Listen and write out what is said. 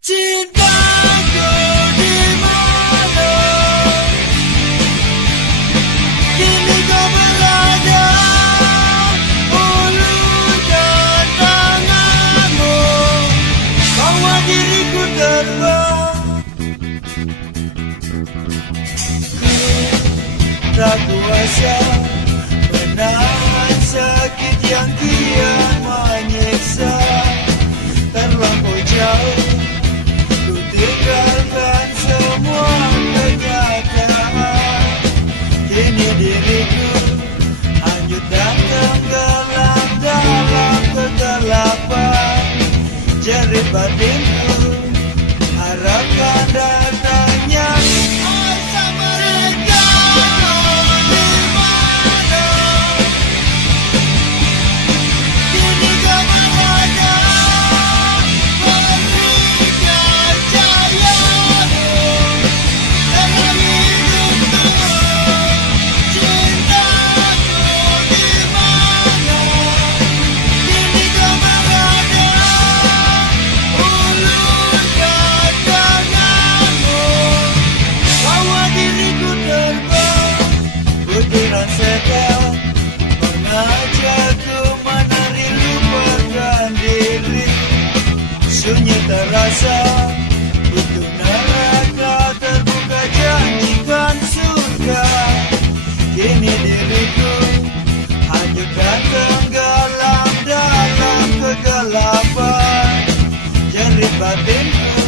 Cintaku di mana? Kini kau berada, ulurkan tanganmu, bawa diriku terbang. Ku tak kuasa menahan sakit yang kian menyiksa. Terlampau jauh ku tinggalkan semua kenyataan. Kini diriku hanyut dan tenggelam dalam kegelapan. Jerit batinku harapkan datangnya setan mengajakku menari lupakan diri. Sunyi terasa, pintu neraka terbuka janjikan surga. Kini diriku hanyut dan tenggelam dalam kegelapan. Jerit batinku